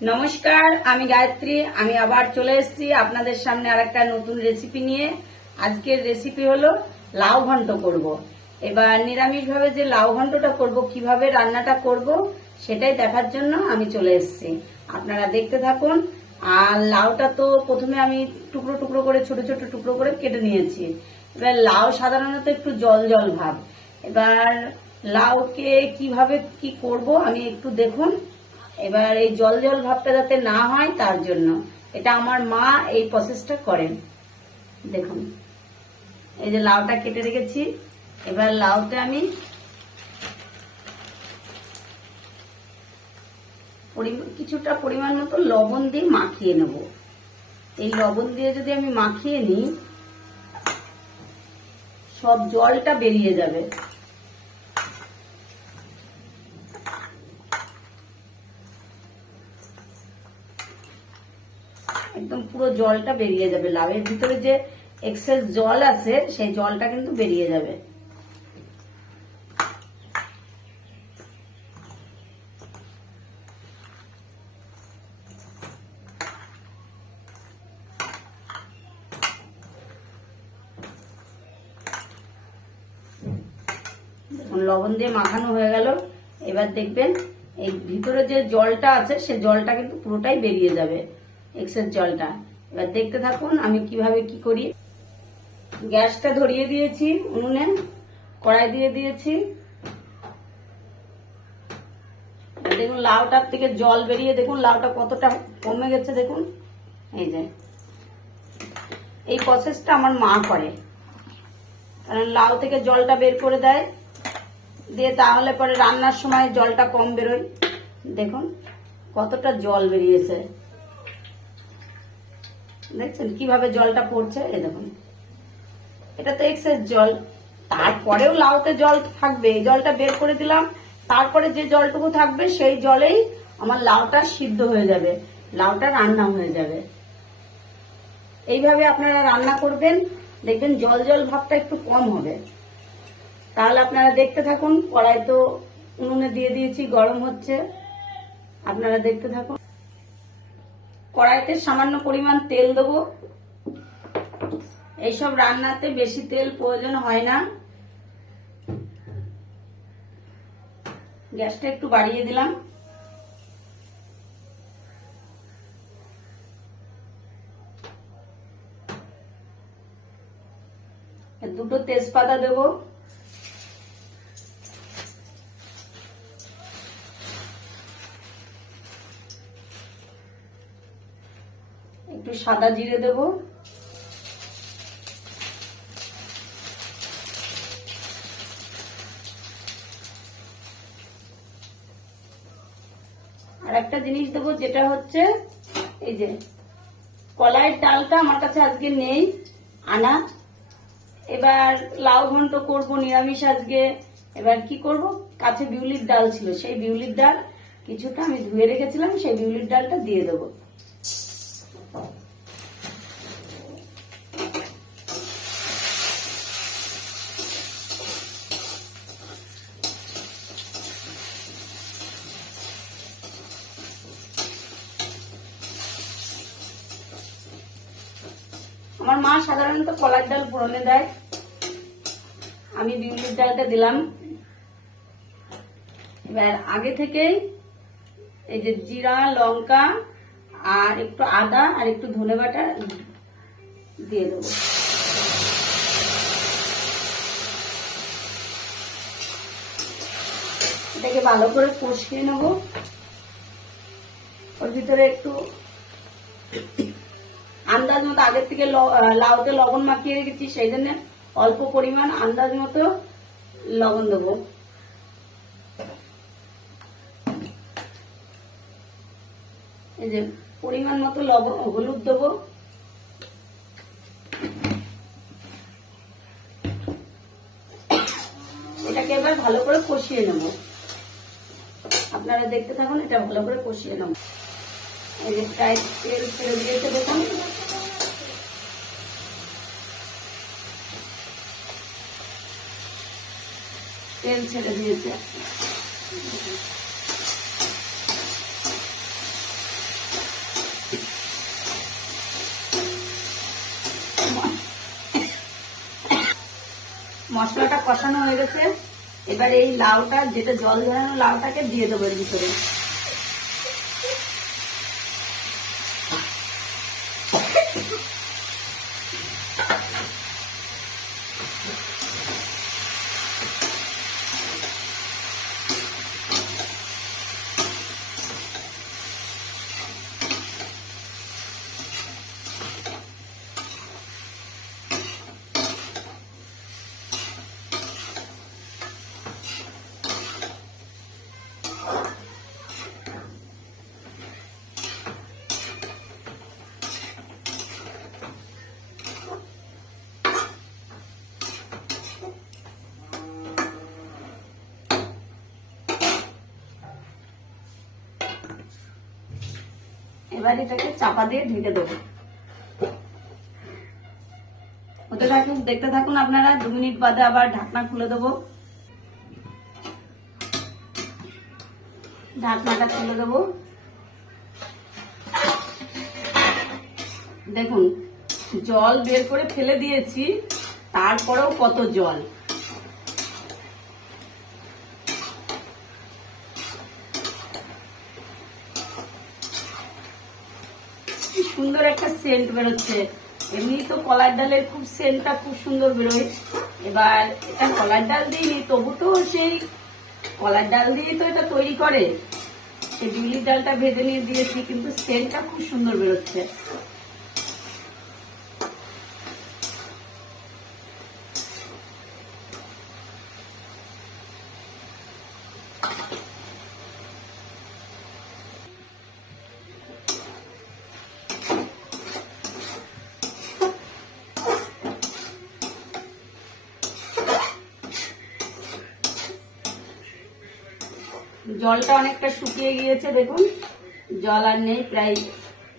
নমস্কার, আমি গায়ত্রী। আমি আবার চলে এসেছি আপনাদের সামনে আরেকটা নতুন রেসিপি নিয়ে। আজকের রেসিপি হলো লাউ ঘন্ট করব। এবার নিরামিষভাবে যে লাউ ঘন্টটা করব, কিভাবে রান্নাটা করব সেটাই দেখার জন্য আমি চলে এসেছি। আপনারা দেখতে থাকুন। আর লাউটা তো প্রথমে আমি টুকরো টুকরো করে ছোট ছোট টুকরো করে কেটে নিয়েছি। এবার লাউ সাধারণত একটু জল জল ভাব। এবার লাউকে কিভাবে কি করব আমি একটু দেখুন। এবার এই জল জল ভাবটা যাতে না হয় তার জন্য এটা আমার মা এই প্রসেসটা করেন। দেখুন, এই যে লাউটা কেটে রেখেছি। এবার লাউটা আমি কিছুটা পরিমাণ মতো লবণ দিয়ে মাখিয়ে নেব। এই লবণ দিয়ে যদি আমি মাখিয়ে নিই, সব জলটা বেরিয়ে যাবে। একদম পুরো জলটা বেরিয়ে যাবে। লাউয়ের ভিতরে যে এক্সেস জল আছে সেই জলটা কিন্তু বেরিয়ে যাবে। দেখুন, লবণ দিয়ে মাখানো হয়ে গেল। এবার দেখবেন এই ভিতরে যে জলটা আছে সেই জলটা কিন্তু পুরোটাই বেরিয়ে যাবে, এক্সেস জলটা। এবার দেখতে থাকুন আমি কিভাবে কি করি। গ্যাসটা ধরিয়ে দিয়েছি, উনুনে কড়াই দিয়ে দিয়েছি। দেখুন লাউটার থেকে জল বেরিয়ে দেখুন লাউটা কতটা কমে গেছে। দেখুন, এই যে এই প্রসেসটা আমার মা করে, কারণ লাউ থেকে জলটা বের করে দেয়, দিয়ে তাহলে পরে রান্নার সময় জলটা কম বেরোয়। দেখুন কতটা জল বেরিয়েছে, দেখছেন কিভাবে জলটা পড়ছে। এই দেখুন, এটা তো এক্সেস জল। তারপরেও লাউতে জল থাকবে, এই জলটা বের করে দিলাম। তারপরে যে জলটুকু থাকবে সেই জলেই আমার লাউটা সিদ্ধ হয়ে যাবে, লাউটা রান্না হয়ে যাবে। এইভাবে আপনারা রান্না করবেন, দেখবেন জল জল ভাবটা একটু কম হবে। তাহলে আপনারা দেখতে থাকুন। কড়াই তো উনুনে দিয়ে দিয়েছি, গরম হচ্ছে, আপনারা দেখতে থাকুন। কড়াইতে সামান্য পরিমাণ তেল দেবো। এইসব রান্নাতে বেশি তেল প্রয়োজন হয় না। গ্যাসটা একটু বাড়িয়ে দিলাম। দুটো তেজপাতা দেবো। একটু সাদা জিরে দেবো। আর একটা জিনিস দেবো, যেটা হচ্ছে এই যে কলাইয়ের ডালটা আমার কাছে আজকে নেই আনা। এবার লাউ ঘন্ট করবো নিরামিষ আজকে। এবার কি করব, কাছে বিউলির ডাল ছিল, সেই বিউলির ডাল কিছুটা আমি ধুয়ে রেখেছিলাম, সেই বিউলির ডালটা দিয়ে দেবো। আমার মা সাধারণত কলার ডাল ফোড়নে দেয়, আমি বিউলির ডালটা দিলাম। এবার আগে থেকেই এই যে জিরা, লঙ্কা আর একটু আদা আর একটু ধনে বাটা দিয়ে দেবো। এটাকে ভালো করে কষিয়ে নেব। ওর ভিতরে একটু আন্দাজ মতো আগের থেকে লাউতে লবণ মাখিয়ে রেখেছি, সেই জন্য অল্প পরিমাণ আন্দাজ মতো লবণ দেবো। এই যে পরিমাণ মতো লবণ, হলুদ দেবো। এটাকে এবার ভালো করে কষিয়ে নেব। আপনারা দেখতে থাকুন, এটা ভালো করে কষিয়ে নেব। এই যে প্রায় তেল ছেড়ে দিয়েছে, দেখুন। তেল ছেড়ে দিয়েছে। মশলাটা কষানো হয়ে গেছে। এবার এই লাউটা, যেটা জল ঝরানো লাউটাকে দিয়ে দেবো এর ভিতরে। এবার এটাকে চাপা দিয়ে ঢেকে দেবো। ওতে থাকুন, দেখতে থাকুন আপনারা। 2 মিনিট বাদে আবার ঢাকনা খুলে দেবো। ঢাকনাটা খুলে দেবো। দেখুন, জল বের করে ফেলে দিয়েছি, তারপরেও কত জল। সুন্দর একটা সেন্ট বেরোচ্ছে। এমনি তো কলার ডালের খুব সেন্টটা খুব সুন্দর বেরোয়। এবার এটা কলার ডাল দিইনি, তবু তো সেই কলার ডাল দিয়ে তো এটা তৈরি করে। সেই বিউলির ডালটা ভেজে নিয়ে দিয়েছি, কিন্তু সেন্টটা খুব সুন্দর বেরোচ্ছে। জলটা অনেকটা শুকিয়ে গিয়েছে, দেখুন জল আর নেই, প্রায়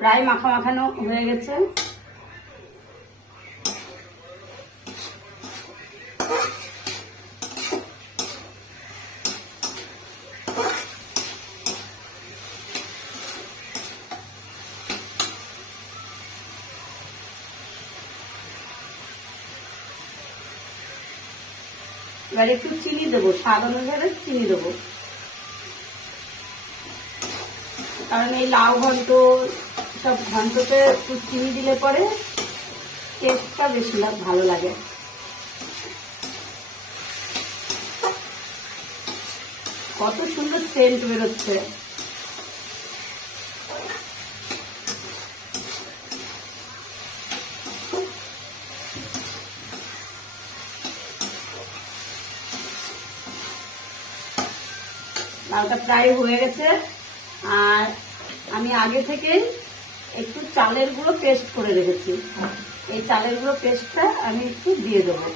প্রায় মাখা মাখানো হয়ে গেছে। এবার একটু চিনি দেবো, স্বাদ অনুসারে চিনি দেবো, কারণ এই লাউ ঘন্ট সব ঘন্টতে একটু চিনি দিলে পরে টেস্টটা বেশি ভালো লাগে। কত সুন্দর সেন্ট বেরোচ্ছে। লাউটা প্রায় হয়ে গেছে। আর আমি আগে থেকে একটু চালের গুঁড়ো পেস্ট করে রেখেছি, এই চালের গুঁড়ো পেস্টটা আমি একটু দিয়ে দেবো।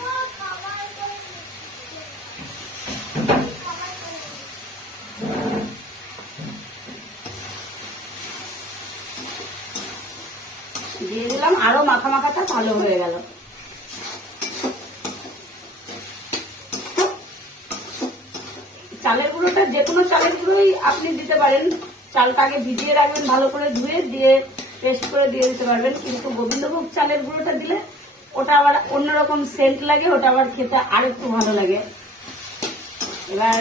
দিয়ে দিলাম, আরো মাখা মাখাটা ভালো হয়ে গেল। চালের গুঁড়োটা যে কোনো চালের গুঁড়োই আপনি দিতে পারেন। চালটা আগে ভিজিয়ে রাখবেন, ভালো করে ধুয়ে দিয়ে পেস্ট করে দিয়ে দিতে পারবেন, কিন্তু গোবিন্দভোগ চালের গুঁড়োটা দিলে ওটা আবার অন্যরকম সেন্ট লাগে, ওটা আবার খেতে আর একটু ভালো লাগে। এবার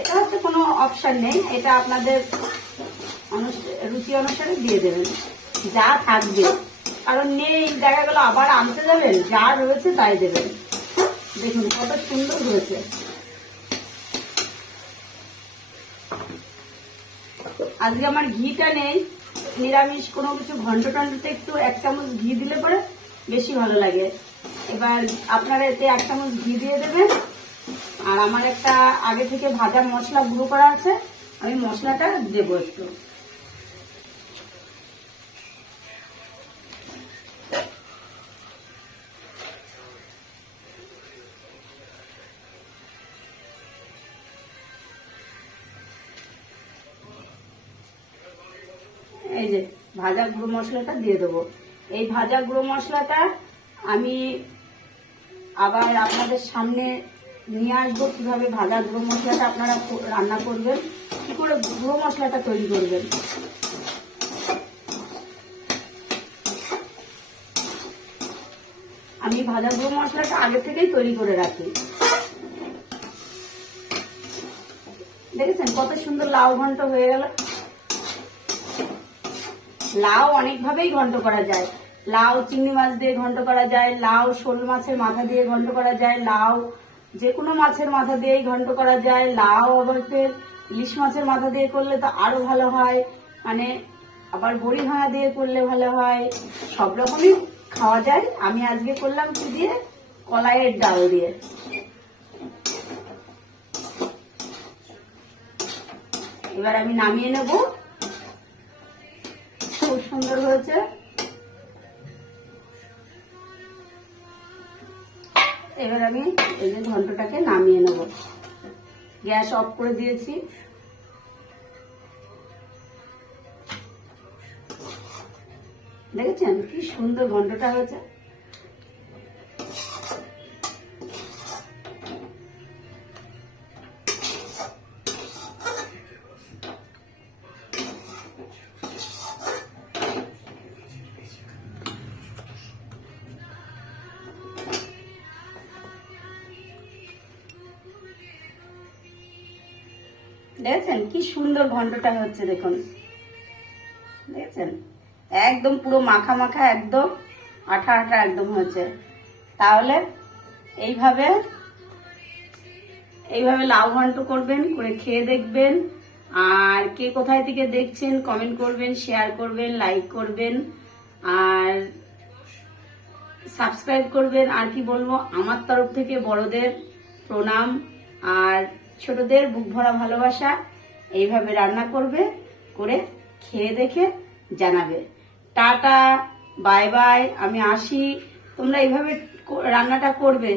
এটা হচ্ছে কোনো অপশন নেই, এটা আপনাদের রুচি অনুসারে দিয়ে দেবেন যা থাকবে, কারণ নেই দেখা গেল আবার আনতে যাবেন, যা রয়েছে তাই দেবেন। দেখুন কত সুন্দর হয়েছে। আজকে আমার ঘিটা নেই, নিরামিষ কোনো কিছু ঘন্ট টন্টতে একটু 1 চামচ ঘি দিলে পরে বেশি ভালো লাগে। এবার আপনারা এতে 1 চামচ ঘি দিয়ে দেবেন। আর আমার একটা আগে থেকে ভাজা মশলা গুঁড়ো করা আছে, আমি মশলাটা দেবো একটু। এই যে ভাজা গুঁড়ো মশলাটা দিয়ে দেবো। এই ভাজা গুঁড়ো মশলাটা আমি আবার আপনাদের সামনে নিয়ে আসবো, কিভাবে ভাজা গুঁড়ো মশলাটা আপনারা রান্না করবেন, কি করে গুঁড়ো মশলাটা তৈরি করবেন। আমি ভাজা গুঁড়ো মশলাটা আগে থেকেই তৈরি করে রাখি। দেখেছেন কত সুন্দর লাউ ঘন্ট হয়ে গেল। লাউ অনেকভাবেই ঘন্ট করা যায়। লাউ চিংড়ি মাছ দিয়ে ঘন্ট করা যায়, লাউ শোল মাছের মাথা দিয়ে ঘন্ট করা যায়, লাউ যে কোনো মাছের মাথা দিয়েই ঘন্ট করা যায়, লাউ আবার ফের ইলিশ মাছের মাথা দিয়ে করলে তো আরো ভালো হয়, মানে আবার বড়ি ভাঙা দিয়ে করলে ভালো হয়, সব রকমই খাওয়া যায়। আমি আজকে করলাম কি দিয়ে, কলাইয়ের ডাল দিয়ে। এবার আমি নামিয়ে নেব। খুব সুন্দর হয়েছে। এবার আমি এই যে ঘন্টটাকে নামিয়ে নেব। গ্যাস অফ করে দিয়েছি। দেখেছেন কি সুন্দর ঘন্টটা হয়েছে। দেখেছেন কি সুন্দর ঘন্টটা হচ্ছে, দেখুন দেখেছেন একদম পুরো মাখা মাখা, একদম আঠা আঠা একদম হয়েছে। তাহলে এইভাবে লাউ ঘন্ট করবেন, করে খেয়ে দেখবেন। আর কে কোথায় থেকে দেখছেন কমেন্ট করবেন, শেয়ার করবেন, লাইক করবেন, আর সাবস্ক্রাইব করবেন। আর কি বলবো, আমার তরফ থেকে বড়দের প্রণাম আর ছোটদের বুক ভরা ভালোবাসা। এইভাবে রান্না করবে, করে খেয়ে দেখে জানাবে। টাটা, বাই বাই, আমি আসি। তোমরা এইভাবে রান্নাটা করবে।